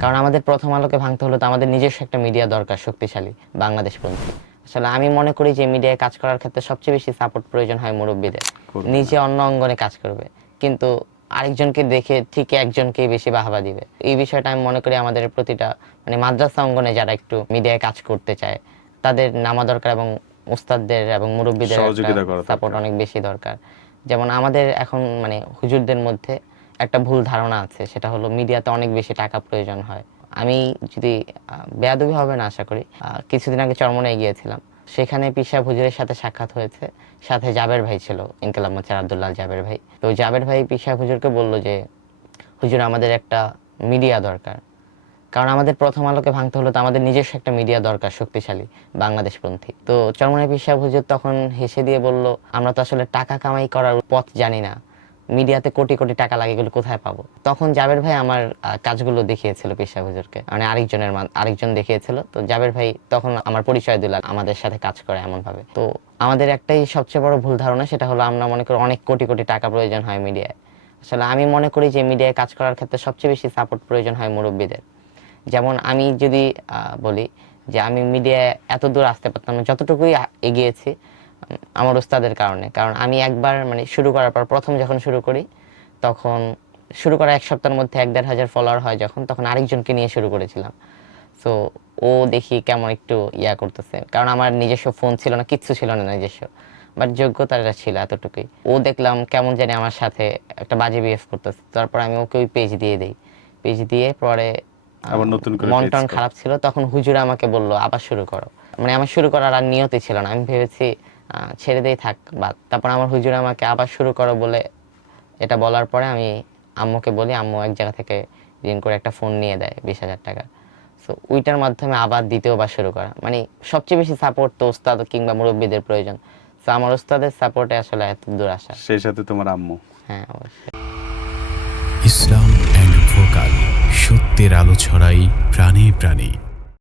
কারণ আমাদের প্রথম আলোকে ভাঙতে হলে তো আমাদের নিজস্ব একটা মিডিয়া দরকার, শক্তিশালী বাংলাদেশপন্থী। আসলে আমি মনে করি যে মিডিয়ায় কাজ করার ক্ষেত্রে সবচেয়ে বেশি সাপোর্ট প্রয়োজন হয় মুরব্বীদের। নিজে অন্য অঙ্গনে কাজ করবে, কিন্তু আরেকজনকে দেখে ঠিক একজনকেই বেশি বাহবা দিবে। এই বিষয়টা আমি মনে করি আমাদের প্রতিটা মাদ্রাসা অঙ্গনে যারা একটু মিডিয়ায় কাজ করতে চায় তাদের নামা দরকার, এবং উস্তাদদের এবং মুরব্বীদের সাপোর্ট অনেক বেশি দরকার। যেমন আমাদের এখন হুজুরদের মধ্যে একটা ভুল ধারণা আছে, সেটা হলো মিডিয়াতে অনেক বেশি টাকা প্রয়োজন হয়। আমি যদি বেয়াদবি হবে না আশা করি, কিছুদিন আগে চরমনায় গিয়েছিলাম, সেখানে পীর সাহেব হুজুরের সাথে সাক্ষাৎ হয়েছে, সাথে জাবের ভাই ছিল, ইনকিলাব মোর্চার আব্দুল্লাহ জাবের ভাই। তো জাবের ভাই পীর সাহেব হুজুরকে বলল যে হুজুর আমাদের একটা মিডিয়া দরকার, কারণ আমাদের প্রথম আলোকে ভাঙতে হলে তো আমাদের নিজস্ব একটা মিডিয়া দরকার, শক্তিশালী বাংলাদেশপন্থী। তো চরমনায় পীর সাহেব হুজুর তখন হেসে দিয়ে বলল, আমরা তো আসলে টাকা কামাই করার পথ জানি না, মিডিয়াতে কোটি কোটি টাকা লাগে, এগুলো কোথায় পাবো। তখন জাবের ভাই আমার কাজগুলো দেখিয়েছিল পীর সাহেব হুজুরকে, আরেকজন দেখিয়েছিল। তো জাবের ভাই তখন আমার পরিচয় দিল, আমাদের সাথে কাজ করে এমন ভাবে। তো আমাদের একটাই সবচেয়ে বড় ভুল ধারণা, সেটা হলো আমরা মনে করি অনেক কোটি কোটি টাকা প্রয়োজন হয় মিডিয়ায়। আসলে আমি মনে করি যে মিডিয়ায় কাজ করার ক্ষেত্রে সবচেয়ে বেশি সাপোর্ট প্রয়োজন হয় মুরব্বীদের। যেমন আমি যদি বলি যে আমি মিডিয়ায় এত দূর আসতে পারতাম না, যতটুকুই এগিয়েছি আমার ওস্তাদের কারণে। কারণ আমি একবার শুরু করার পর, প্রথম যখন শুরু করি, তখন শুরু করা এক সপ্তাহের মধ্যে 1-1.5 হাজার ফলোয়ার হয় তখন আরেকজনকে নিয়ে শুরু করেছিলাম। সো ও দেখি কেমন একটু করতেছে, কারণ আমার নিজস্ব ফোন ছিল না, কিচ্ছু ছিল না নিজস্ব, বাট যোগ্যতাটা ছিল এতটুকুই। ও দেখলাম কেমন জানি আমার সাথে একটা বাজে বিহেভ করতেছে, তারপর আমি ওকে ওই পেজ দিয়ে দিই। পেজ দিয়ে পরে আবার নতুন করে মন টন খারাপ ছিল, তখন হুজুর আমাকে বলল আবার শুরু করো। আমার শুরু করার আর নিয়তই ছিল না, আমি ভেবেছি ছেড়ে দিয়ে থাক বা। তারপর আমার হুজুর আমাকে আবার শুরু করো বলে, এটা বলার পরে আমি আম্মুকে বলি, আম্মু এক জায়গা থেকে ঋণ করে একটা ফোন নিয়ে দেয় 20,000 টাকা। সো ওইটার মাধ্যমে আবার দ্বিতীয়বার শুরু করা। সবচেয়ে বেশি সাপোর্ট তো ওস্তাদ কিংবা মুরব্বীদের প্রয়োজন। সো আমার ওস্তাদের সাপোর্টে আসলে এত দূর আসা। সেই সাথে তোমার আম্মু। হ্যাঁ, অবশ্যই। ইসলাম অ্যান্ড ভোকাল, সত্যের আলো ছড়াই প্রাণে প্রাণে।